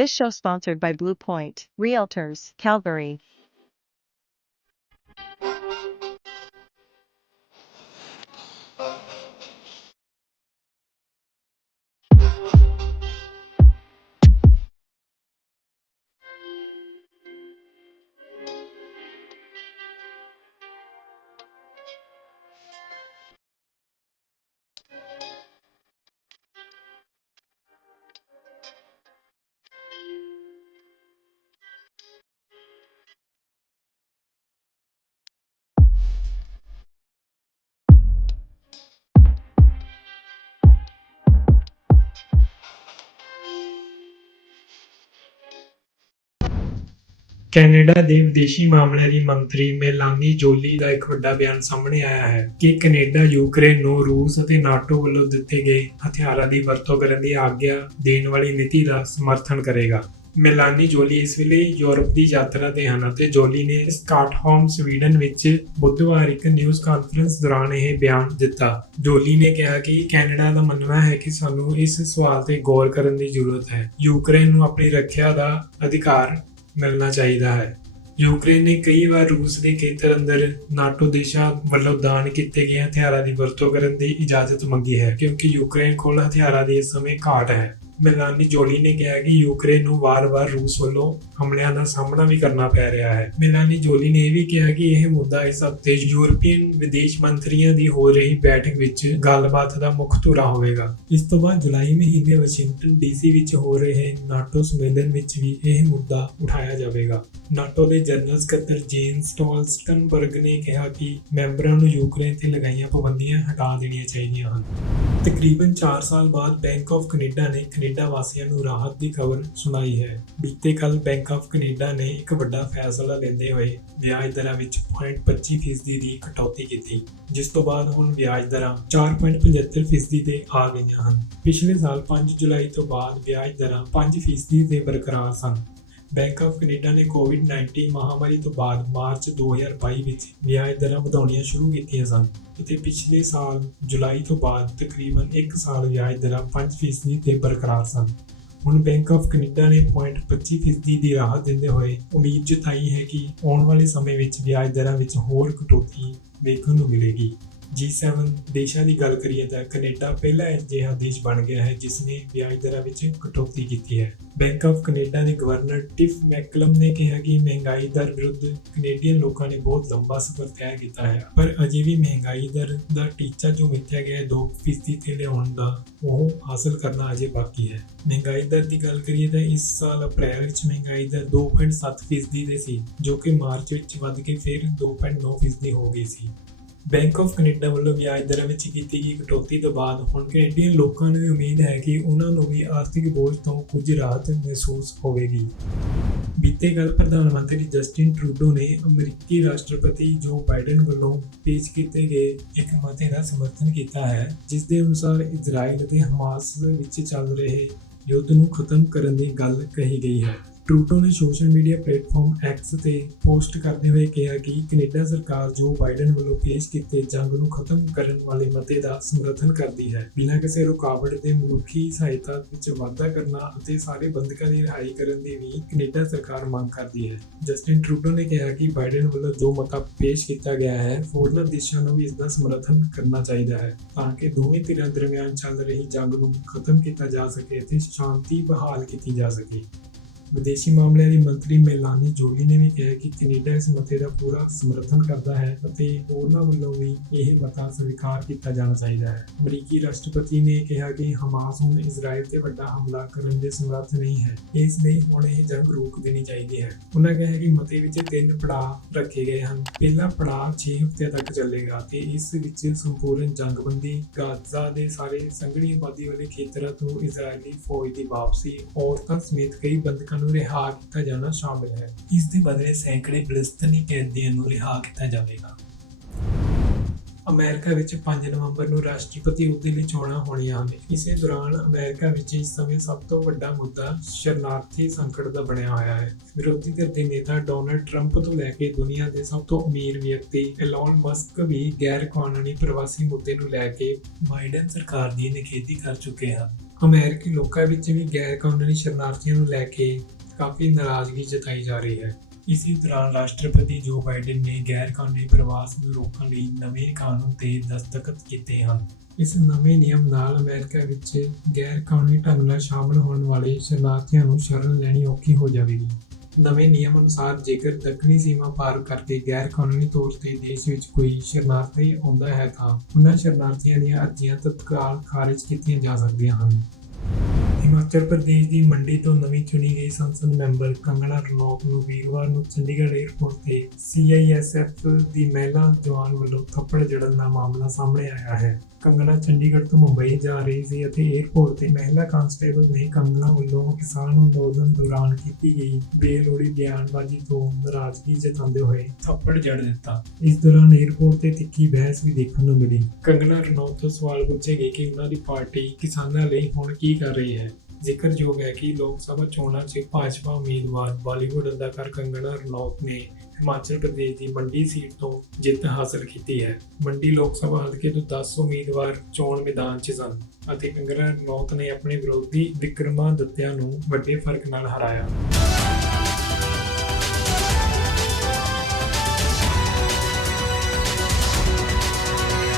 This show sponsored by Blue Point Realtors, Calgary. Canada ਦੇ ਵਿਦੇਸ਼ੀ ਮਾਮਲਿਆਂ ਦੀ ਮੰਤਰੀ ਮੇਲਾਨੀ ਜੋਲੀ ਦਾ ਇੱਕ ਵੱਡਾ ਬਿਆਨ ਸਾਹਮਣੇ ਆਇਆ ਹੈ ਕਿ ਕੈਨੇਡਾ, ਯੂਕਰੇਨ ਨੂੰ ਰੂਸ ਅਤੇ ਨਾਟੋ ਵੱਲੋਂ ਦਿੱਤੇ ਗਏ ਹਥਿਆਰਾਂ ਦੀ ਵਰਤੋਂ ਕਰਨ ਦੀ ਆਗਿਆ ਦੇਣ ਵਾਲੀ ਨੀਤੀ ਦਾ ਸਮਰਥਨ ਕਰੇਗਾ। ਮੇਲਾਨੀ ਜੋਲੀ ਇਸ ਵੇਲੇ ਯੂਰਪ ਦੀ ਯਾਤਰਾ ਤੇ ਹਨ ਅਤੇ ਜੋਲੀ ਨੇ ਸਕਾਟਹੋਮ ਸਵੀਡਨ ਵਿੱਚ ਬੁੱਧਵਾਰ ਇੱਕ ਨਿਊਜ਼ ਕਾਨਫਰੰਸ ਦੌਰਾਨ ਇਹ ਬਿਆਨ ਦਿੱਤਾ। ਜੋਲੀ ਨੇ ਕਿਹਾ ਕਿ ਕੈਨੇਡਾ ਦਾ ਮੰਨਣਾ ਹੈ ਕਿ ਸਾਨੂੰ ਇਸ ਸਵਾਲ ਤੇ ਗੌਰ ਕਰਨ ਦੀ ਜ਼ਰੂਰਤ ਹੈ। ਯੂਕਰੇਨ ਨੂੰ ਆਪਣੀ ਰੱਖਿਆ ਦਾ ਅਧਿਕਾਰ ਮਿਲਣਾ ਚਾਹੀਦਾ ਹੈ। ਯੂਕਰੇਨ ਨੇ ਕਈ ਵਾਰ ਰੂਸ ਦੇ ਖੇਤਰ ਅੰਦਰ ਨਾਟੋ ਦੇਸ਼ਾਂ ਵੱਲੋਂ ਦਾਨ ਕੀਤੇ ਗਏ ਹਥਿਆਰਾਂ ਦੀ ਵਰਤੋਂ ਕਰਨ ਦੀ ਇਜਾਜ਼ਤ ਮੰਗੀ ਹੈ, ਕਿਉਂਕਿ ਯੂਕਰੇਨ ਕੋਲ ਹਥਿਆਰਾਂ ਦੀ ਇਸ ਸਮੇਂ ਘਾਟ ਹੈ। ਮੈਲਾਨੀ ਜੋਲੀ ਨੇ ਕਿਹਾ ਕਿ ਯੂਕਰੇਨ ਨੂੰ ਵਾਰ-ਵਾਰ ਰੂਸ ਵੱਲੋਂ ਹਮਲਿਆਂ ਦਾ ਸਾਹਮਣਾ ਵੀ ਕਰਨਾ ਪੈ ਰਿਹਾ ਹੈ। ਮੈਲਾਨੀ ਜੋਲੀ ਨੇ ਇਹ ਵੀ ਕਿਹਾ ਕਿ ਇਹ ਮੁੱਦਾ ਇਸ ਹਫ਼ਤੇ ਯੂਰਪੀਅਨ ਵਿਦੇਸ਼ ਮੰਤਰੀਆਂ ਦੀ ਹੋ ਰਹੀ ਬੈਠਕ ਵਿੱਚ ਗੱਲਬਾਤ ਦਾ ਮੁੱਖ ਧੁਰਾ ਹੋਵੇਗਾ। ਇਸ ਤੋਂ ਬਾਅਦ ਜੁਲਾਈ ਮਹੀਨੇ ਵਾਸ਼ਿੰਗਟਨ ਡੀਸੀ ਵਿੱਚ ਹੋ ਰਹੇ ਨਾਟੋ ਸੰਮੇਲਨ ਵਿੱਚ ਵੀ ਇਹ ਮੁੱਦਾ ਉਠਾਇਆ ਜਾਵੇਗਾ। ਨਾਟੋ ਦੇ ਜਨਰਲ ਸਕੱਤਰ ਜੇਨ ਸਟੋਲਸਟਨਬਰਗ ਨੇ ਕਿਹਾ ਕਿ ਮੈਂਬਰਾਂ ਨੂੰ ਯੂਕਰੇਨ ਤੇ ਲਗਾਈਆਂ ਪਾਬੰਦੀਆਂ ਹਟਾ ਦੇਣੀਆਂ ਚਾਹੀਦੀਆਂ ਹਨ। ਤਕਰੀਬਨ 4 ਸਾਲ ਬਾਅਦ ਬੈਂਕ ਆਫ ਕੈਨੇਡਾ ਨੇ ਕੈਨੇਡਾ ਵਾਸੀਆਂ ਨੂੰ ਰਾਹਤ ਦੀ ਖਬਰ ਸੁਣਾਈ ਹੈ। ਬੀਤੇ ਕੱਲ ਬੈਂਕ ਆਫ ਕੈਨੇਡਾ ਨੇ ਇੱਕ ਵੱਡਾ ਫੈਸਲਾ ਲੈਂਦੇ ਹੋਏ ਵਿਆਜ ਦਰਾਂ ਵਿੱਚ 0.25% ਦੀ ਕਟੌਤੀ ਕੀਤੀ, ਜਿਸ ਤੋਂ ਬਾਅਦ ਹੁਣ ਵਿਆਜ ਦਰਾਂ 4.75% ਤੇ ਆ ਗਈਆਂ ਹਨ। ਪਿਛਲੇ ਸਾਲ 5 ਜੁਲਾਈ ਤੋਂ ਬਾਅਦ ਵਿਆਜ ਦਰਾਂ 5% ਤੇ ਬਰਕਰਾਰ ਸਨ। ਬੈਂਕ ਆਫ ਕੈਨੇਡਾ ਨੇ ਕੋਵਿਡ-19 ਮਹਾਮਾਰੀ ਤੋਂ ਬਾਅਦ ਮਾਰਚ 2022 ਵਿੱਚ ਵਿਆਜ ਦਰਾਂ ਵਧਾਉਣੀਆਂ ਸ਼ੁਰੂ ਕੀਤੀਆਂ ਸਨ ਅਤੇ ਪਿਛਲੇ ਸਾਲ ਜੁਲਾਈ ਤੋਂ ਬਾਅਦ ਤਕਰੀਬਨ 1 ਸਾਲ ਵਿਆਜ ਦਰਾਂ 5% ਤੇ ਬਰਕਰਾਰ ਸਨ। ਹੁਣ ਬੈਂਕ ਆਫ ਕੈਨੇਡਾ ਨੇ 0.25% ਦੀ ਰਾਹਤ ਦਿੰਦੇ ਹੋਏ ਉਮੀਦ ਜਤਾਈ ਹੈ ਕਿ ਆਉਣ ਵਾਲੇ ਸਮੇਂ ਵਿੱਚ ਵਿਆਜ ਦਰਾਂ ਵਿੱਚ ਹੋਰ ਕਟੌਤੀ ਵੇਖਣ ਨੂੰ ਮਿਲੇਗੀ। G7 ਦੇਸ਼ਾਂ ਦੀ ਗੱਲ ਕਰੀਏ ਤਾਂ ਕੈਨੇਡਾ ਪਹਿਲਾ ਅਜਿਹਾ ਦੇਸ਼ ਬਣ ਗਿਆ ਹੈ ਜਿਸ ਨੇ ਵਿਆਜ ਦਰਾਂ ਵਿੱਚ ਕਟੌਤੀ ਕੀਤੀ ਹੈ। ਬੈਂਕ ਆਫ ਕੈਨੇਡਾ ਦੇ ਗਵਰਨਰ ਟਿਫ ਮੈਕਲਮ ਨੇ ਕਿਹਾ ਕਿ ਮਹਿੰਗਾਈ ਦਰ ਵਿਰੁੱਧ ਕੈਨੇਡੀਅਨ ਲੋਕਾਂ ਨੇ ਬਹੁਤ ਲੰਬਾ ਸਫ਼ਰ ਤੈਅ ਕੀਤਾ ਹੈ, ਪਰ ਅਜੇ ਵੀ ਮਹਿੰਗਾਈ ਦਰ ਦਾ ਟੀਚਾ ਜੋ ਮਿੱਥਿਆ ਗਿਆ ਹੈ 2% ਤੇ ਲਿਆਉਣ ਦਾ ਉਹ ਹਾਸਲ ਕਰਨਾ ਅਜੇ ਬਾਕੀ ਹੈ। ਮਹਿੰਗਾਈ ਦਰ ਦੀ ਗੱਲ ਕਰੀਏ ਤਾਂ ਇਸ ਸਾਲ ਅਪ੍ਰੈਲ ਵਿੱਚ ਮਹਿੰਗਾਈ ਦਰ 2.7% ਦੇ ਸੀ, ਜੋ ਕਿ ਮਾਰਚ ਵਿੱਚ ਵੱਧ ਕੇ ਫਿਰ 2.9% ਹੋ ਗਈ ਸੀ। ਬੈਂਕ ਆਫ ਕੈਨੇਡਾ ਵੱਲੋਂ ਵਿਆਜ ਦਰਾਂ ਵਿੱਚ ਕੀਤੀ ਗਈ ਕਟੌਤੀ ਤੋਂ ਬਾਅਦ ਹੁਣ ਕੈਨੇਡੀਅਨ ਲੋਕਾਂ ਨੂੰ ਵੀ ਉਮੀਦ ਹੈ ਕਿ ਉਹਨਾਂ ਨੂੰ ਵੀ ਆਰਥਿਕ ਬੋਝ ਤੋਂ ਕੁਝ ਰਾਹਤ ਮਹਿਸੂਸ ਹੋਵੇਗੀ। ਬੀਤੇ ਕੱਲ ਪ੍ਰਧਾਨ ਮੰਤਰੀ ਜਸਟਿਨ ਟਰੂਡੋ ਨੇ ਅਮਰੀਕੀ ਰਾਸ਼ਟਰਪਤੀ ਜੋ ਬਾਈਡਨ ਵੱਲੋਂ ਪੇਸ਼ ਕੀਤੇ ਗਏ ਇੱਕ ਮਤੇ ਦਾ ਸਮਰਥਨ ਕੀਤਾ ਹੈ, ਜਿਸ ਦੇ ਅਨੁਸਾਰ ਇਜ਼ਰਾਈਲ ਅਤੇ ਹਮਾਸ ਵਿੱਚ ਚੱਲ ਰਹੇ ਯੁੱਧ ਨੂੰ ਖਤਮ ਕਰਨ ਦੀ ਗੱਲ ਕਹੀ ਗਈ ਹੈ। ਟਰੂਟੋ ਨੇ ਸੋਸ਼ਲ ਮੀਡੀਆ ਪਲੇਟਫਾਰਮ ਐਕਸ ਤੇ ਪੋਸਟ ਕਰਦੇ ਹੋਏ ਕਿਹਾ ਕਿ ਕੈਨੇਡਾ ਸਰਕਾਰ ਜੋ ਬਾਈਡਨ ਵੱਲੋਂ ਪੇਸ਼ ਕੀਤੇ ਜੰਗ ਨੂੰ ਖਤਮ ਕਰਨ ਵਾਲੇ ਮਤੇ ਦਾ ਸਮਰਥਨ ਕਰਦੀ ਹੈ, ਬਿਨਾਂ ਕਿਸੇ ਰੁਕਾਵਟ ਦੇ ਮਨੁੱਖੀ ਸਹਾਇਤਾ ਵਿੱਚ ਵਾਧਾ ਕਰਨਾ ਅਤੇ ਸਾਰੇ ਬੰਦਕਾਂ ਦੀ ਰਿਹਾਈ ਕਰਨ ਦੀ ਵੀ ਕੈਨੇਡਾ ਸਰਕਾਰ ਮੰਗ ਕਰਦੀ ਹੈ। ਜਸਟਿਨ ਟਰੂਡੋ ਨੇ ਕਿਹਾ ਕਿ ਬਾਈਡਨ ਵੱਲੋਂ ਜੋ ਮਤਾ ਪੇਸ਼ ਕੀਤਾ ਗਿਆ ਹੈ ਹੋਰਨਾਂ ਦੇਸ਼ਾਂ ਨੂੰ ਵੀ ਇਸ ਦਾ ਸਮਰਥਨ ਕਰਨਾ ਚਾਹੀਦਾ ਹੈ, ਤਾਂ ਕਿ ਦੋਵੇਂ ਧਿਰਾਂ ਦਰਮਿਆਨ ਚੱਲ ਰਹੀ ਜੰਗ ਨੂੰ ਖਤਮ ਕੀਤਾ ਜਾ ਸਕੇ ਅਤੇ ਸ਼ਾਂਤੀ ਬਹਾਲ ਕੀਤੀ ਜਾ ਸਕੇ। ਵਿਦੇਸ਼ੀ ਮਾਮਲਿਆਂ ਦੀ ਮੰਤਰੀ ਮੇਲਾਨੀ ਜੋਲੀ ਨੇ ਵੀ ਕਿਹਾ ਕਿ ਕੈਨੇਡਾ ਇਸ ਮਤੇ ਦਾ ਪੂਰਾ ਸਮਰਥਨ ਕਰਦਾ ਹੈ ਅਤੇ ਹੋਰਨਾਂ ਵੱਲੋਂ ਵੀ ਇਹ ਮਤਾ ਸਵੀਕਾਰ ਕੀਤਾ ਜਾਣਾ ਚਾਹੀਦਾ ਹੈ। ਅਮਰੀਕੀ ਰਾਸ਼ਟਰਪਤੀ ਨੇ ਕਿਹਾ ਕਿ ਹਮਾਸ ਹੁਣ ਇਜ਼ਰਾਈਲ ਤੇ ਵੱਡਾ ਹਮਲਾ ਕਰਨ ਦੇ ਸਮਰੱਥ ਨਹੀਂ ਹੈ। ਇਸ ਲਈ ਹੁਣ ਇਹ ਜੰਗ ਰੋਕ ਦੇਣੀ ਚਾਹੀਦੀ ਹੈ। ਉਹਨਾਂ ਕਿਹਾ ਕਿ ਮਤੇ ਵਿੱਚ ਤਿੰਨ ਪੜਾਅ ਰੱਖੇ ਗਏ ਹਨ। ਪਹਿਲਾ ਪੜਾਅ 6 ਹਫ਼ਤਿਆਂ ਤੱਕ ਚੱਲੇਗਾ ਤੇ ਇਸ ਵਿੱਚ ਸੰਪੂਰਨ ਜੰਗਬੰਦੀ ਗਾਜ਼ਾ ਦੇ ਸਾਰੇ ਸੰਘਣੀ ਆਬਾਦੀ ਵਾਲੇ ਖੇਤਰਾਂ ਤੋਂ ਇਜ਼ਰਾਈਲੀ ਫੌਜ ਦੀ ਵਾਪਸੀ ਔਰਤਾਂ ਸਮੇਤ ਕਈ ਬੰਦਕਾਂ ਨੂੰ ਰਿਹਾ ਕੀਤਾ ਜਾਣਾ ਸ਼ਾਮਿਲ ਹੈ। ਇਸ ਦੇ ਬਦਲੇ ਸੈਂਕੜੇ ਫਲਸਤੀਨੀ ਕੈਦੀਆਂ ਨੂੰ ਰਿਹਾ ਕੀਤਾ ਜਾਵੇਗਾ। ਅਮਰੀਕਾ ਵਿੱਚ 5 ਨਵੰਬਰ ਨੂੰ ਰਾਸ਼ਟਰਪਤੀ ਅਹੁਦੇ ਲਈ ਚੋਣਾਂ ਹੋਣੀਆਂ ਹਨ। ਇਸੇ ਦੌਰਾਨ ਅਮਰੀਕਾ ਵਿੱਚ ਇਸ ਸਮੇਂ ਸਭ ਤੋਂ ਵੱਡਾ ਮੁੱਦਾ ਸ਼ਰਨਾਰਥੀ ਸੰਕਟ ਦਾ ਬਣਿਆ ਹੋਇਆ ਹੈ। ਵਿਰੋਧੀ ਧਿਰ ਦੇ ਨੇਤਾ ਡੋਨਲਡ ਟਰੰਪ ਤੋਂ ਲੈ ਕੇ ਦੁਨੀਆ ਦੇ ਸਭ ਤੋਂ ਅਮੀਰ ਵਿਅਕਤੀ ਐਲਨ ਮਸਕ ਵੀ ਗੈਰ ਕਾਨੂੰਨੀ ਪ੍ਰਵਾਸੀ ਮੁੱਦੇ ਨੂੰ ਲੈ ਕੇ ਬਾਈਡਨ ਸਰਕਾਰ ਦੀ ਨਿਖੇਧੀ ਕਰ ਚੁੱਕੇ ਹਨ। ਅਮਰੀਕੀ ਲੋਕਾਂ ਵਿੱਚ ਵੀ ਗੈਰ ਕਾਨੂੰਨੀ ਸ਼ਰਨਾਰਥੀਆਂ ਨੂੰ ਲੈ ਕੇ ਕਾਫੀ ਨਾਰਾਜ਼ਗੀ ਜਤਾਈ ਜਾ ਰਹੀ ਹੈ। ਇਸੇ ਦੌਰਾਨ ਰਾਸ਼ਟਰਪਤੀ ਜੋ ਬਾਈਡਨ ਨੇ ਗੈਰ ਕਾਨੂੰਨੀ ਪ੍ਰਵਾਸ ਨੂੰ ਰੋਕਣ ਲਈ ਨਵੇਂ ਕਾਨੂੰਨ ਤੇ ਦਸਤਖਤ ਕੀਤੇ ਹਨ। ਇਸ ਨਵੇਂ ਨਿਯਮ ਨਾਲ ਅਮਰੀਕਾ ਵਿੱਚ ਗੈਰ ਕਾਨੂੰਨੀ ਢੰਗ ਨਾਲ ਸ਼ਾਮਲ ਹੋਣ ਵਾਲੇ ਸ਼ਰਨਾਰਥੀਆਂ ਨੂੰ ਸ਼ਰਨ ਲੈਣੀ ਔਖੀ ਹੋ ਜਾਵੇਗੀ। ਨਵੇਂ ਨਿਯਮ ਅਨੁਸਾਰ ਜੇਕਰ ਦੱਖਣੀ ਸੀਮਾ ਪਾਰ ਕਰਕੇ ਗੈਰ ਕਾਨੂੰਨੀ ਤੌਰ ਤੇ ਦੇਸ਼ ਵਿੱਚ ਕੋਈ ਸ਼ਰਨਾਰਥੀ ਆਉਂਦਾ ਹੈ ਤਾਂ ਉਹਨਾਂ ਸ਼ਰਨਾਰਥੀਆਂ ਦੀਆਂ ਅਰਜ਼ੀਆਂ ਤਤਕਾਲ ਖਾਰਜ ਕੀਤੀਆਂ ਜਾ ਸਕਦੀਆਂ ਹਨ। ਉੱਤਰ ਪ੍ਰਦੇਸ਼ ਦੀ ਮੰਡੀ ਤੋਂ ਨਵੀਂ ਚੁਣੀ ਗਈ ਸੰਸਦ ਮੈਂਬਰ ਕੰਗਣਾ ਰਣੌਤ ਨੂੰ ਵੀਰਵਾਰ ਨੂੰ ਚੰਡੀਗੜ੍ਹ ਏਅਰਪੋਰਟ ਤੇ ਸੀਆਈਐਸਐਫ ਦੀ ਮਹਿਲਾ ਜਵਾਨ ਵੱਲੋਂ ਥੱਪੜ ਜੜਨ ਦਾ ਮਾਮਲਾ ਸਾਹਮਣੇ ਆਇਆ ਹੈ। ਕੰਗਣਾ ਚੰਡੀਗੜ੍ਹ ਤੋਂ ਮੁੰਬਈ ਜਾ ਰਹੀ ਸੀ ਅਤੇ ਏਅਰਪੋਰਟ ਤੇ ਮਹਿਲਾ ਕਾਂਸਟੇਬਲ ਨੇ ਕੰਗਣਾ ਵੱਲੋਂ ਕਿਸਾਨ ਅੰਦੋਲਨ ਦੌਰਾਨ ਕੀਤੀ ਗਈ ਬੇਲੋੜੀ ਬਿਆਨਬਾਜ਼ੀ ਤੋਂ ਨਾਰਾਜ਼ਗੀ ਜਤਾਉਂਦੇ ਹੋਏ ਥੱਪੜ ਜੜ ਦਿੱਤਾ। ਇਸ ਦੌਰਾਨ ਏਅਰਪੋਰਟ ਤੇ ਤਿੱਖੀ ਬਹਿਸ ਵੀ ਦੇਖਣ ਨੂੰ ਮਿਲੀ। ਕੰਗਣਾ ਰਣੌਤ ਤੋਂ ਸਵਾਲ ਪੁੱਛੇ ਗਏ ਕਿ ਉਹਨਾਂ ਦੀ ਪਾਰਟੀ ਕਿਸਾਨਾਂ ਲਈ ਹੁਣ ਕੀ ਕਰ ਰਹੀ ਹੈ। ਜ਼ਿਕਰਯੋਗ ਹੈ ਕਿ ਲੋਕ ਸਭਾ ਚੋਣਾਂ 'ਚ ਭਾਜਪਾ ਉਮੀਦਵਾਰ ਬਾਲੀਵੁੱਡ ਅਦਾਕਾਰ ਕੰਗਣਾ ਰਣੌਤ ਨੇ ਹਿਮਾਚਲ ਪ੍ਰਦੇਸ਼ ਦੀ ਮੰਡੀ ਸੀਟ ਤੋਂ ਜਿੱਤ ਹਾਸਲ ਕੀਤੀ ਹੈ। ਮੰਡੀ ਲੋਕ ਸਭਾ ਹਲਕੇ ਤੋਂ 10 ਉਮੀਦਵਾਰ ਚੋਣ ਮੈਦਾਨ 'ਚ ਸਨ ਅਤੇ ਕੰਗਣਾ ਰਣੌਤ ਨੇ ਆਪਣੇ ਵਿਰੋਧੀ ਵਿਕਰਮਾ ਦੱਤਿਆ ਨੂੰ ਵੱਡੇ ਫ਼ਰਕ ਨਾਲ ਹਰਾਇਆ।